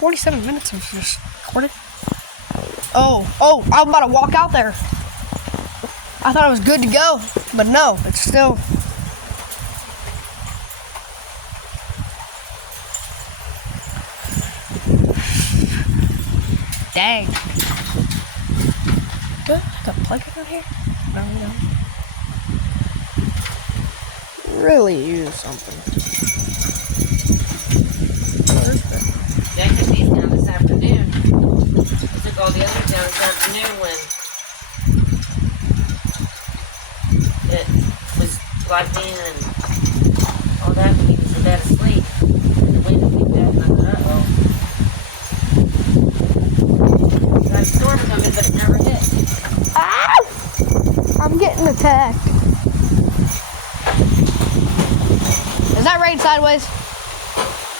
47 minutes of just recording. Oh, I'm about to walk out there. I thought it was good to go, but no, it's still. Dang. What? The plug in here? No. Really use something. Jack took these down this afternoon. I took all the others down this afternoon when it was lightning and all that when he was in bed asleep. And the wind came back and I thought, uh-oh. That storm coming, but it never hit. Ah! I'm getting attacked. Is that rain sideways?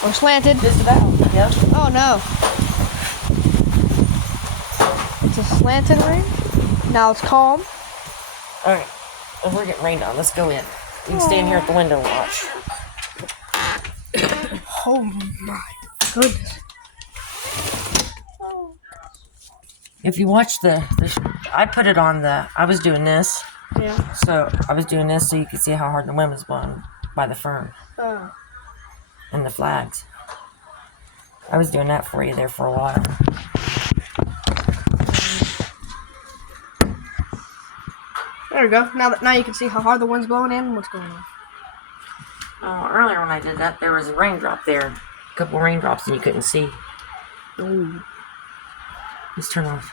Or slanted? Just about, yep. Oh no. It's a slanted rain. Now it's calm. Alright. Well, we're getting rained on. Let's go in. We can stand here at the window and watch. Oh my goodness. If you watch I put it on I was doing this. Yeah. So I was doing this so you could see how hard the wind was blowing by the fern and the flags. I was doing that for you there for a while. There we go. Now you can see how hard the wind's blowing in and what's going on. Earlier when I did that, there was a raindrop there. A couple raindrops and you couldn't see. Ooh. Let's turn off.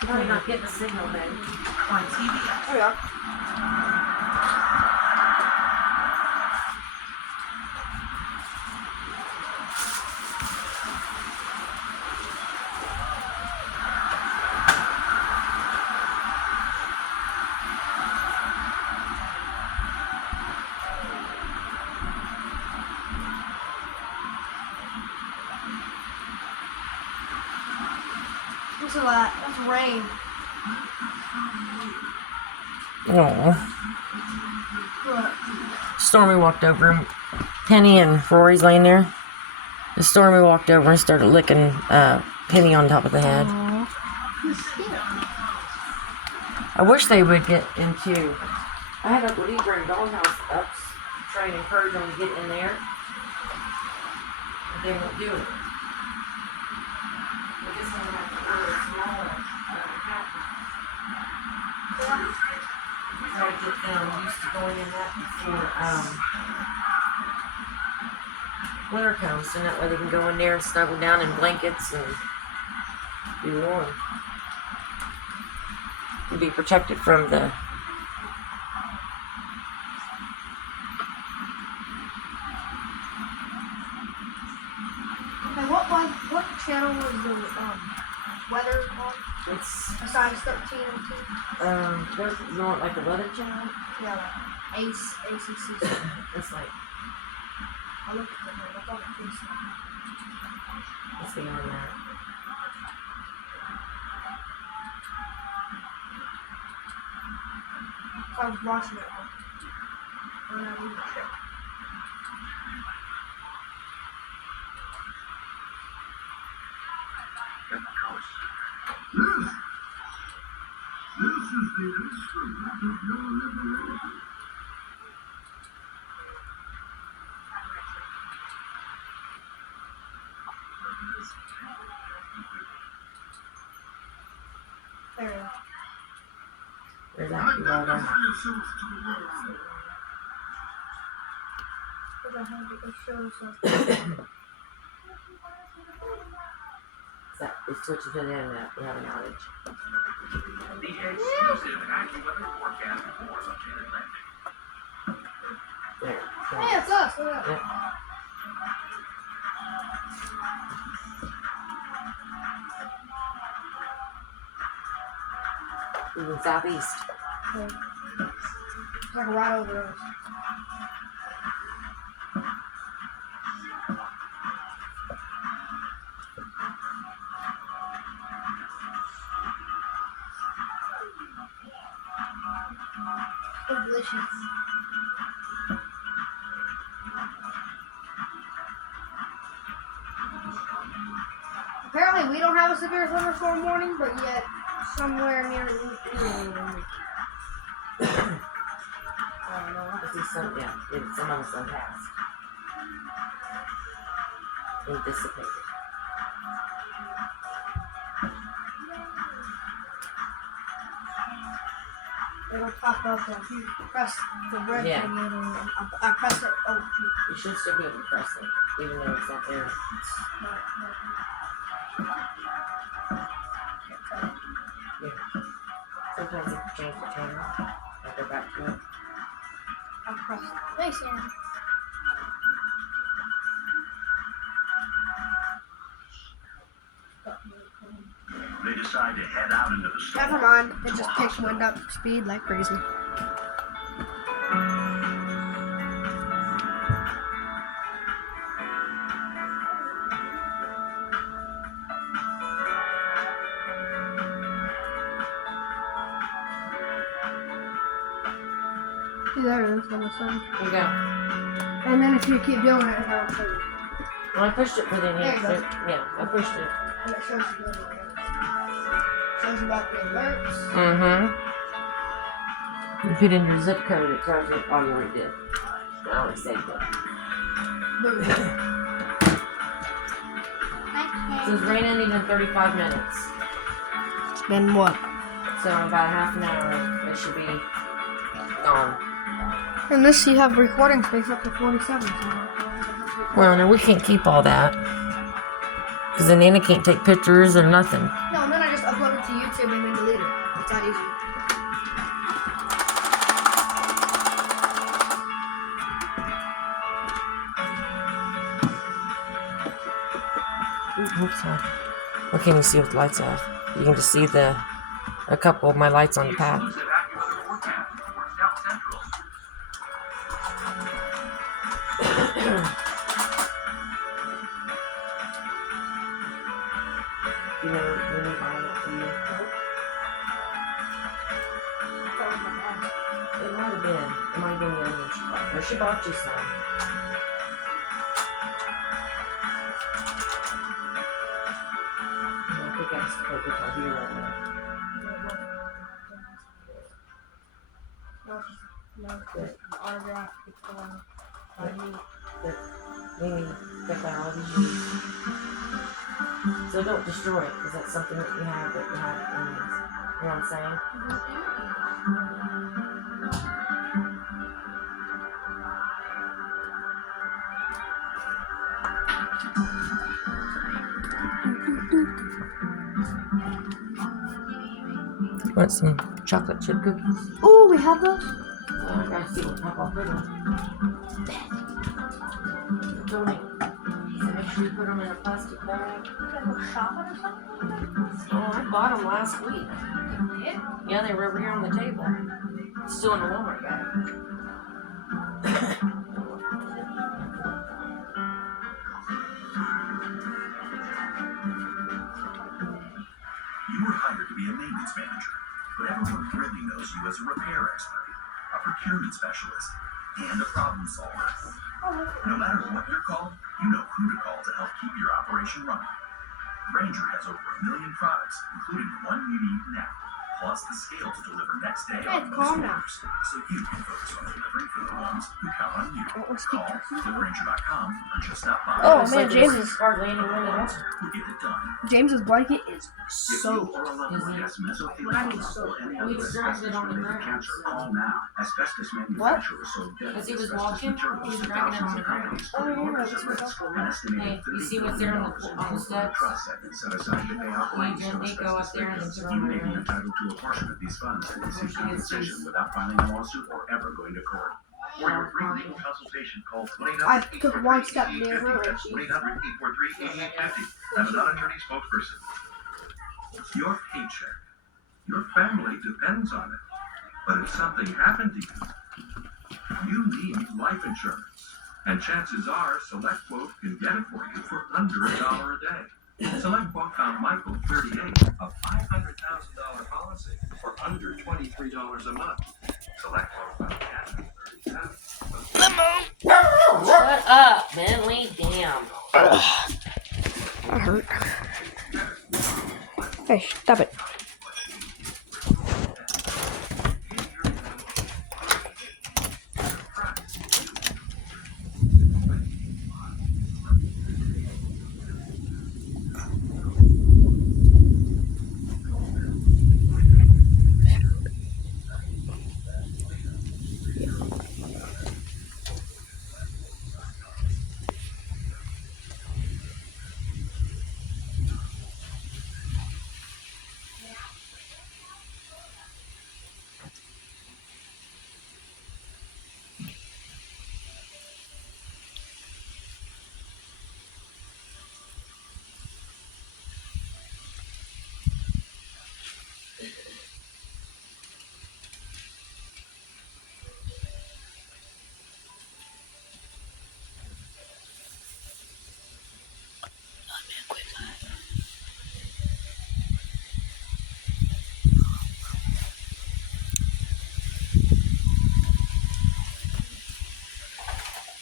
Probably not getting a signal, babe. On TV. Oh yeah. What's that? That's rain. Oh. Stormy walked over. Penny and Rory's laying there. The Stormy walked over and started licking Penny on top of the head. I wish they would get into. I had to leave Green Doghouse up, try and encourage them to get in there. But they won't do it. I guess I'm going to have to order a smaller cat. Try to get them used to going in that before winter comes, so that way they can go in there and snuggle down in blankets and be warm. And be protected from the. Okay, what channel was the weather on? It's Besides 13 and 2? you want like the weather channel? Yeah, like ACC. It's like I looked at it. I thought it was. let's see on that. I was watching it when I was on trip. This is the instrument of your liberation. There it is. Where's that water? What the hell did it show us? We switched to the internet. We have an outage. The exclusive AccuWeather forecast reports updated landing. There. Hey, it's us. Look at that. Yep. Even southeast. It's like right over us. Delicious. Apparently, we don't have a severe thunderstorm warning, but yet somewhere near. This is some, yeah, it's some of some past. It dissipated. It'll pop up if you press the red Yeah. thing. I press it. Oh, shoot. You should still be able to press it, even though it's not there. Yeah. Sometimes if you change the channel, I'll go back to it. I press it. Thanks, Andy. They decide to head out into the storm. Never mind. It just picks wind up speed like crazy. See, there it is on the sun. Here you go. And then if you keep doing it, it'll show you. Well, I pushed it for the There you go. yeah, I pushed it. And it shows you the alerts. Shows you about the alerts. Mm-hmm. You put in your zip code, it tells you, oh, you already did. I already saved it. Boom. So it's raining even 35 minutes. It's been what? So in about half an hour, it should be gone. And this you have recording space up to 47. So Well, no, we can't keep all that. Because then Nana can't take pictures or nothing. no, and then I just upload it to YouTube and then delete it. It's that easy. Oops, sorry. What can you see with the lights off? You can just see a couple of my lights on the path. Exclusive AccuWeather forecast for South Central. You know, when you buy it for you. It might have been. It might have been the other one she bought. Or she bought you some. I think that's the perfect idea right now. Autograph. Maybe the biology needs. So don't destroy it, because that's something that you have in this. You know what I'm saying? Want some chocolate chip cookies? Oh, we have those? I gotta see what pop off with them. Tony, so make sure you put them in a plastic bag. Shopping or something? Oh, I bought them last week. Yeah, they were over here on the table. Still in the Walmart bag. You were hired to be a maintenance manager, but everyone really knows you as a repair expert, a procurement specialist, and a problem solver. No matter what you're called, you know who to call to help keep your operation running. Grainger has over 1 million products, including the one you need now, plus the scale to deliver next day Hey, on calm most down. orders, so you can focus on delivering for the ones who count on you. What was Call Grainger.com or just stop by. Oh, It's man, like James there's is- hardly anyone at all. Who get it done. James's blanket is If so. you or a loved one has mesothelioma What I mean, so- or any We other just dragged it on the asbestos-related ground, cancer, so- call now. Asbestos manufacturers sold deadly As he was asbestos walking, materials he was to dragging it thousands on the of ground. companies, Oh, putting yeah, workers that's at risk. what An estimated Hey, you see $30 what's there on the- billion on the in steps? trust have been set aside to pay out claims Agent, from they go up asbestos there and victims. put it on You may their be own. entitled to a portion of these funds and receive Before she gets compensation these- without filing a lawsuit or ever going to court. For your free legal consultation, call I took one step near her and That's she. 1-800-843-8850. I'm a non-attorney spokesperson. Your paycheck, your family depends on it. But if something happened to you need life insurance. And chances are Select Quote can get it for you for under $1 a day. Select Quote found Michael, 38, a $500,000 policy for under $23 a month. Select Quote Hey, stop it.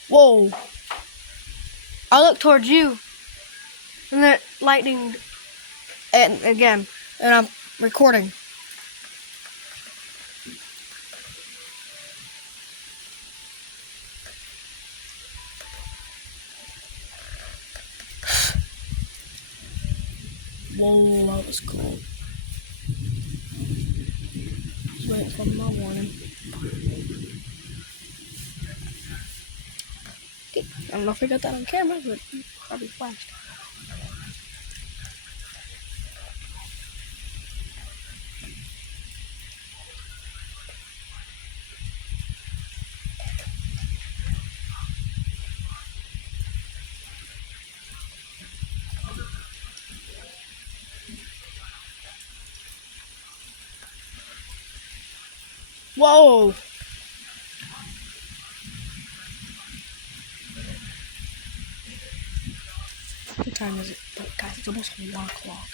Whoa. I look towards you, and then lightning, and again, and I'm recording. Whoa, that was cool. Just waiting for my warning. Okay. I don't know if I got that on camera, but it probably flashed. Whoa! What time is it? But guys, it's almost 1 o'clock.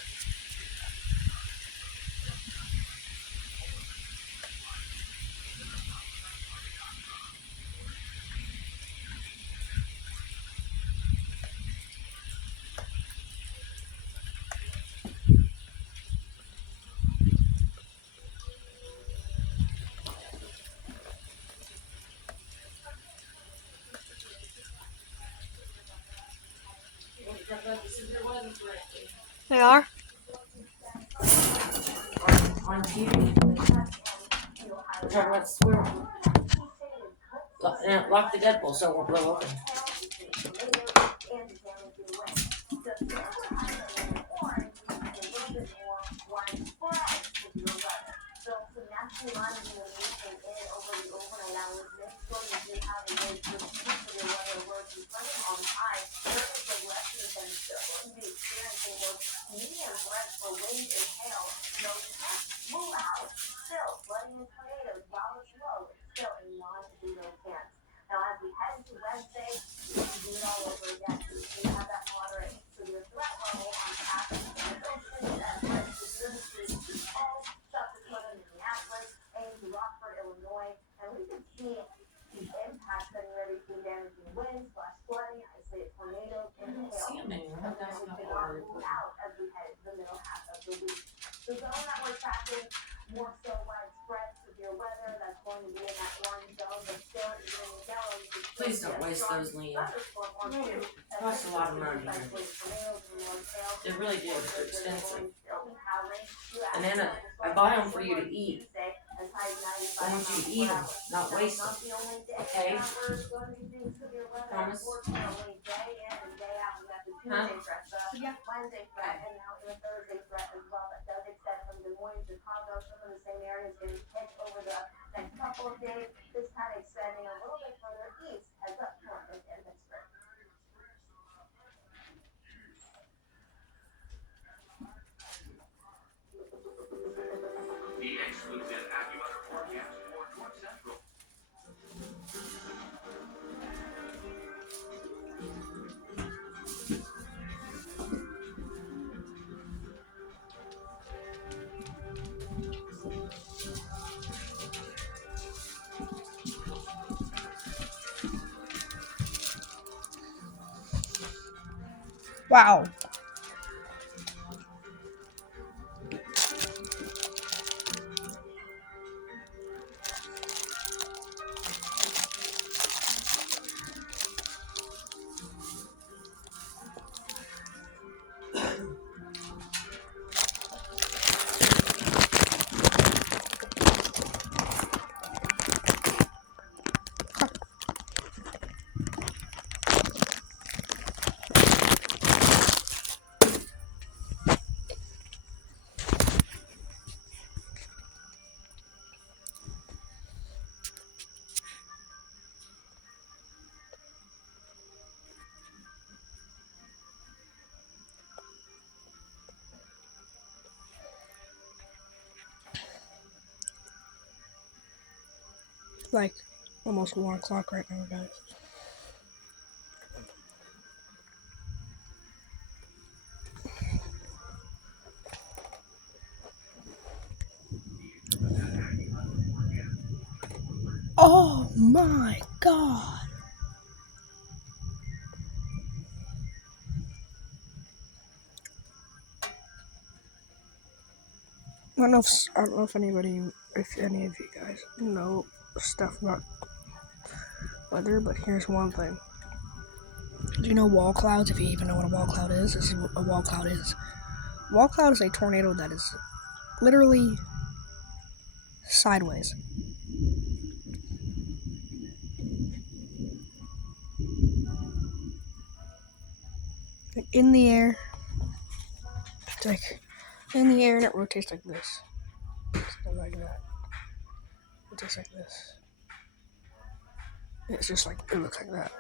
They are? On TV. We're talking about the squirrel. Lock the deadbolt so it won't blow open. See him anymore. That guy's not over. Please don't waste those, Liam. It costs a lot of money. They really do. They're expensive. And then I bought them for you to eat. I want you to eat them, not waste them. Okay? Promise? Huh? Yeah. The exclusive AccuWeather forecast for North Central. Wow. like almost 1 o'clock right now, guys. Oh my god. I don't know if any of you guys know stuff about weather, but here's one thing. Do you know wall clouds? If you even know what a wall cloud is, this is what a wall cloud is. Wall cloud is a tornado that is literally sideways. Like in the air. It's like in the air and it rotates like this. It's like that. It just like this. It's just like, it looks like that.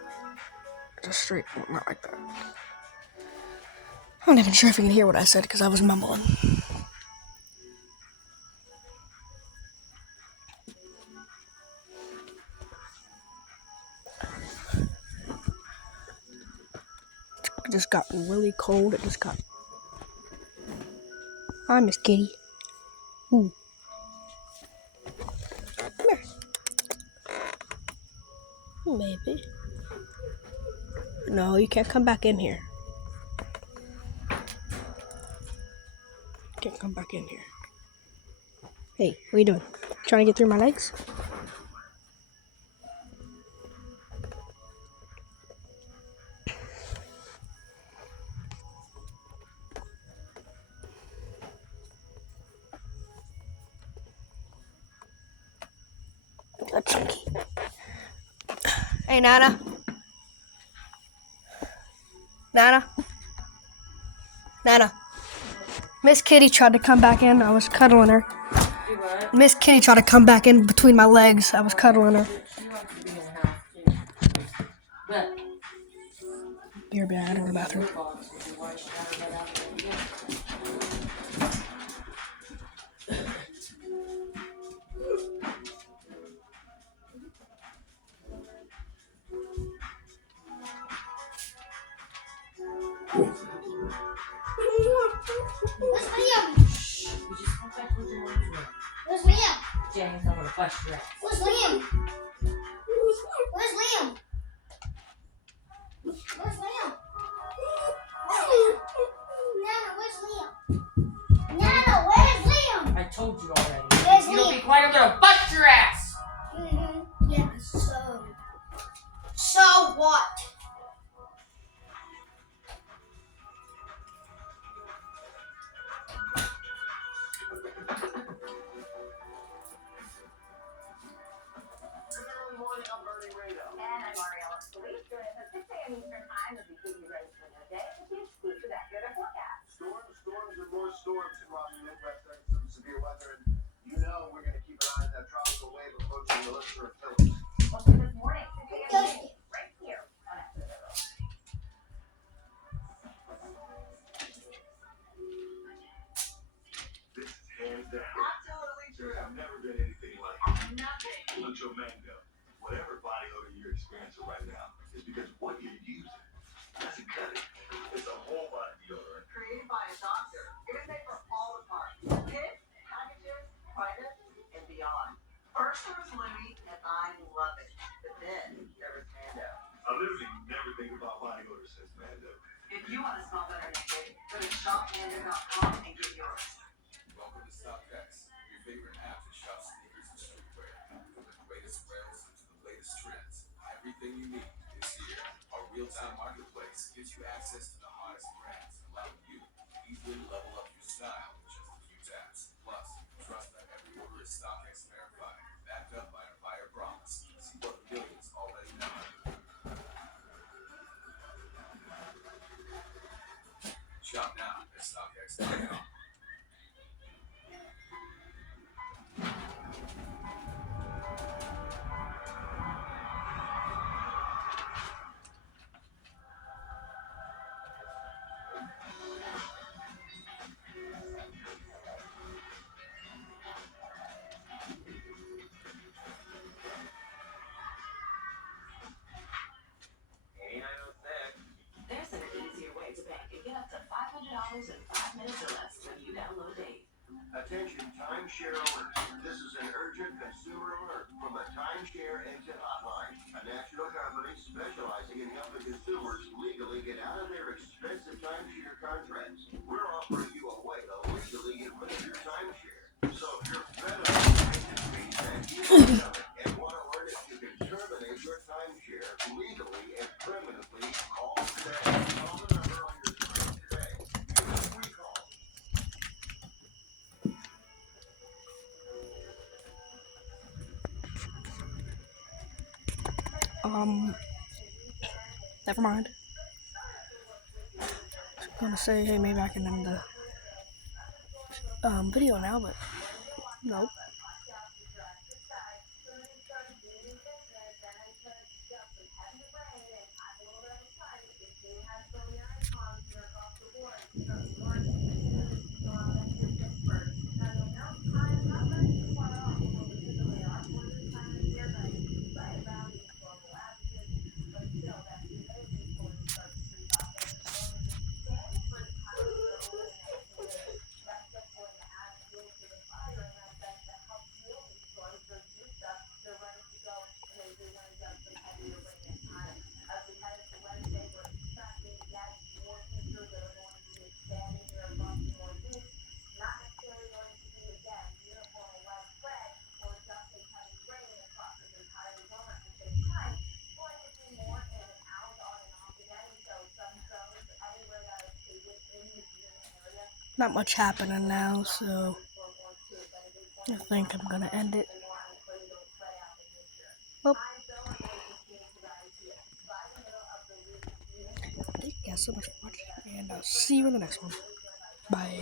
Just straight, well, not like that. I'm not even sure if you can hear what I said because I was mumbling. It just got really cold. It just got. Hi, Miss Kitty. Ooh. Come here. Baby. No, you can't come back in here. Can't come back in here. Hey, what are you doing? Trying to get through my legs? Good chunky. Hey, Nana. Nana. Nana. Miss Kitty tried to come back in. I was cuddling her. Do what? Miss Kitty tried to come back in between my legs. I was cuddling her. She wants to be in the house too. But You're bad in the bathroom. box with your wife got her out there again. Where's Liam? You just come back with your mom's room. Where's Liam? James, I'm gonna bust your ass. Where's Liam? Where's Liam? Where's Liam? Nana, where's Liam? Nana, where's Liam? I told you already. Where's If you don't Liam? be quiet, I'm gonna bust your ass! Yeah, so what? And I'm Ariella Solis. Join us at 6 a.m. Eastern Time as we keep you ready for your day with the exclusive accurate forecast. Storms, and more storms across the Midwest and some severe weather. And you know we're going to keep an eye on that tropical wave approaching the Elizabeth Philippines. We'll see this morning, 6 a.m. news, right here on After the Bell. This is hands down. Totally true. I've never been anything like it. Nothing. Look your mango. Whatever body odor you're experiencing right now is because what you're using doesn't cut it. It's a whole body deodorant. Created by a doctor. It is made for all the parts. Kids, packages, private, and beyond. First there was Louie, and I love it. But then there was Mando. I literally never think about body odor since Mando. If you want to smell better than Kate, go to shopmando.com and get yours. Welcome to StockX, your favorite app to shop sneakers and streetwear. From the greatest rails into the latest trends, everything you need is here. Our real-time marketplace gives you access to the hottest brands, allowing you to easily level up your style with just a few taps. Plus, trust that every order is StockX verified, backed up by our buyer promise. See what millions already know. Shop now at StockX.com. Attention timeshare owners. This is an urgent consumer alert from the Timeshare Exit Hotline, a national company specializing in helping consumers legally get out of their expensive timeshare contracts. We're offering you a way to legally get rid of your timeshare. So if you're fed up with maintenance fees and you know it and want to learn if you can terminate your timeshare legally and permanently, call today. Call the number on your screen today. Give us a free call. Never mind. I was gonna say, hey, maybe I can end the video now, but nope. Not much happening now, so I think I'm gonna end it. Well, thank you guys so much for watching, and I'll see you in the next one. Bye.